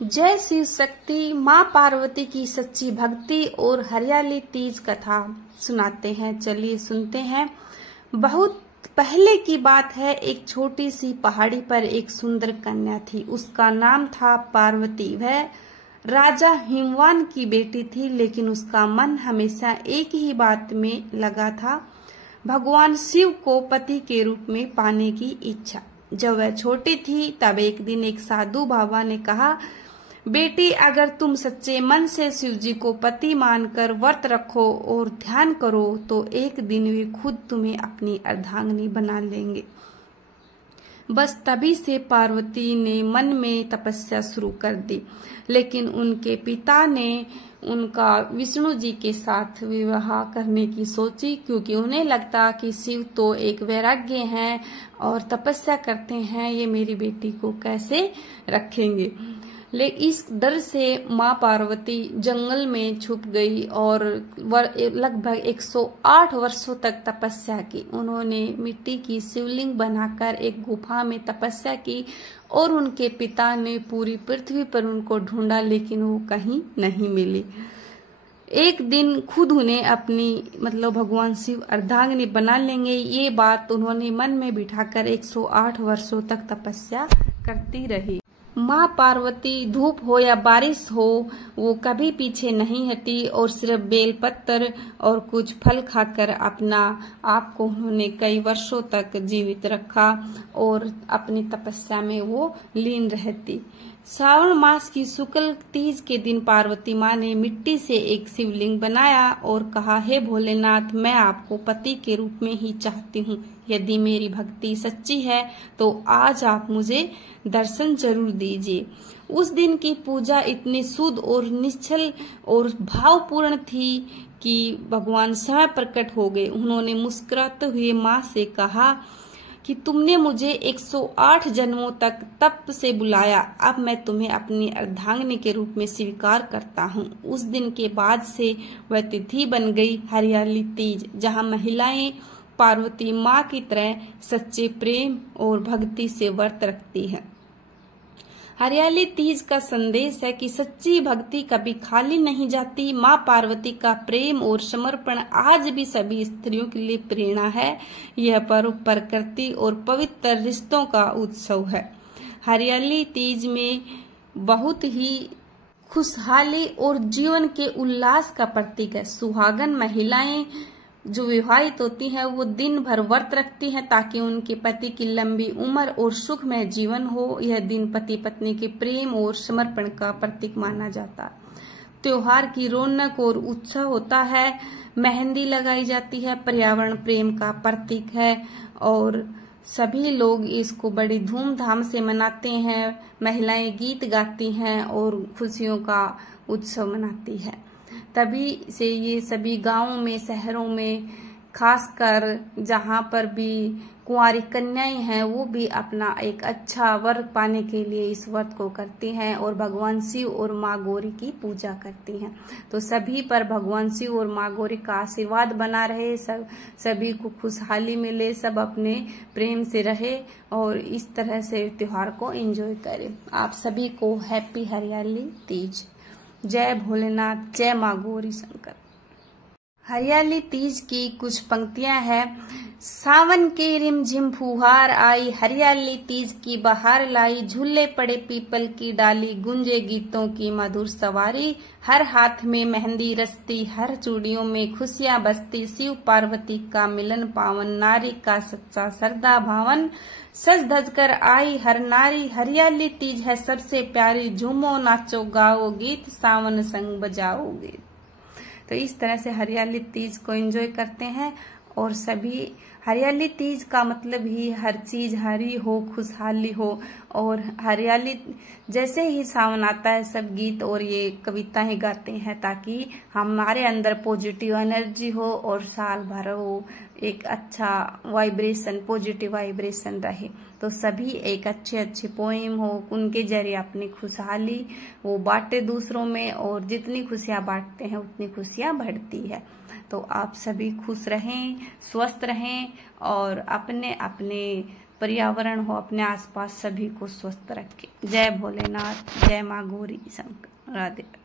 जय शिव शक्ति। माँ पार्वती की सच्ची भक्ति और हरियाली तीज कथा सुनाते हैं। चलिए सुनते हैं। बहुत पहले की बात है। एक छोटी सी पहाड़ी पर एक सुंदर कन्या थी। उसका नाम था पार्वती। वह राजा हिमवान की बेटी थी, लेकिन उसका मन हमेशा एक ही बात में लगा था, भगवान शिव को पति के रूप में पाने की इच्छा। जब वह छोटी थी तब एक दिन एक साधु बाबा ने कहा, बेटी, अगर तुम सच्चे मन से शिव जी को पति मानकर व्रत रखो और ध्यान करो तो एक दिन वे खुद तुम्हें अपनी अर्धांगिनी बना लेंगे। बस तभी से पार्वती ने मन में तपस्या शुरू कर दी, लेकिन उनके पिता ने उनका विष्णु जी के साथ विवाह करने की सोची, क्योंकि उन्हें लगता कि शिव तो एक वैराग्य हैं और तपस्या करते हैं, ये मेरी बेटी को कैसे रखेंगे। लेकिन इस डर से माँ पार्वती जंगल में छुप गई और लगभग 108 वर्षों तक तपस्या की। उन्होंने मिट्टी की शिवलिंग बनाकर एक गुफा में तपस्या की और उनके पिता ने पूरी पृथ्वी पर उनको ढूंढा, लेकिन वो कहीं नहीं मिली। एक दिन खुद उन्हें अपनी भगवान शिव अर्धांगिनी बना लेंगे, ये बात उन्होंने मन में बिठाकर 108 वर्षों तक तपस्या करती रही। माँ पार्वती धूप हो या बारिश हो, वो कभी पीछे नहीं हटी और सिर्फ बेल पत्तर और कुछ फल खाकर अपना आप को उन्होंने कई वर्षों तक जीवित रखा और अपनी तपस्या में वो लीन रहती। श्रावण मास की शुक्ल तीज के दिन पार्वती माँ ने मिट्टी से एक शिवलिंग बनाया और कहा, हे भोलेनाथ, मैं आपको पति के रूप में ही चाहती हूँ। यदि मेरी भक्ति सच्ची है तो आज आप मुझे दर्शन जरूर दीजिए। उस दिन की पूजा इतनी शुद्ध और निश्चल और भावपूर्ण थी कि भगवान स्वयं प्रकट हो गए। उन्होंने मुस्कुराते हुए माँ से कहा कि तुमने मुझे 108 जन्मों तक तप से बुलाया, अब मैं तुम्हें अपनी अर्धांगिनी के रूप में स्वीकार करता हूँ। उस दिन के बाद से वह तिथि बन गई हरियाली तीज, जहाँ महिलाएं पार्वती माँ की तरह सच्चे प्रेम और भक्ति से व्रत रखती है। हरियाली तीज का संदेश है कि सच्ची भक्ति कभी खाली नहीं जाती। माँ पार्वती का प्रेम और समर्पण आज भी सभी स्त्रियों के लिए प्रेरणा है। यह पर्व प्रकृति और पवित्र रिश्तों का उत्सव है। हरियाली तीज में बहुत ही खुशहाली और जीवन के उल्लास का प्रतीक है। सुहागन महिलाएं जो विवाहित होती हैं वो दिन भर व्रत रखती हैं ताकि उनके पति की लंबी उम्र और सुखमय जीवन हो। यह दिन पति पत्नी के प्रेम और समर्पण का प्रतीक माना जाता है। त्योहार की रौनक और उत्साह होता है। मेहंदी लगाई जाती है, पर्यावरण प्रेम का प्रतीक है और सभी लोग इसको बड़ी धूमधाम से मनाते हैं। महिलाएं गीत गाती हैं और खुशियों का उत्सव मनाती है। तभी से ये सभी गांवों में, शहरों में, खासकर जहां पर भी कुंवारी कन्याएं हैं वो भी अपना एक अच्छा वर पाने के लिए इस व्रत को करती हैं और भगवान शिव और माँ गौरी की पूजा करती हैं। तो सभी पर भगवान शिव और माँ गौरी का आशीर्वाद बना रहे, सभी को खुशहाली मिले, सब अपने प्रेम से रहे और इस तरह से त्योहार को एंजॉय करें। आप सभी को हैप्पी हरियाली तीज। जय भोलेनाथ, जय माँ गौरी शंकर। हरियाली तीज की कुछ पंक्तियां हैं। सावन की रिमझिम फुहार आई, हरियाली तीज की बहार लाई, झूले पड़े पीपल की डाली, गुंजे गीतों की मधुर सवारी, हर हाथ में मेहंदी रचती, हर चूड़ियों में खुशियां बसती, शिव पार्वती का मिलन पावन, नारी का सच्चा श्रद्धा भावन, सज धज कर आई हर नारी, हरियाली तीज है सबसे प्यारी, झूमो नाचो गाओ गीत, सावन संग बजाओ गीत। तो इस तरह से हरियाली तीज को एंजॉय करते हैं और सभी हरियाली तीज का मतलब ही हर चीज हरी हो, खुशहाली हो और हरियाली जैसे ही सावन आता है सब गीत और ये कविताएं गाते हैं ताकि हमारे अंदर पॉजिटिव एनर्जी हो और साल भर हो एक अच्छा वाइब्रेशन, पॉजिटिव वाइब्रेशन रहे। तो सभी एक अच्छे पोएम हो, उनके जरिए अपनी खुशहाली वो बांटे दूसरों में और जितनी खुशियां बांटते हैं उतनी खुशियां बढ़ती है। तो आप सभी खुश रहें, स्वस्थ रहें और अपने अपने पर्यावरण हो, अपने आसपास सभी को स्वस्थ रखें। जय भोलेनाथ, जय माँ गौरी शंकर, राधे।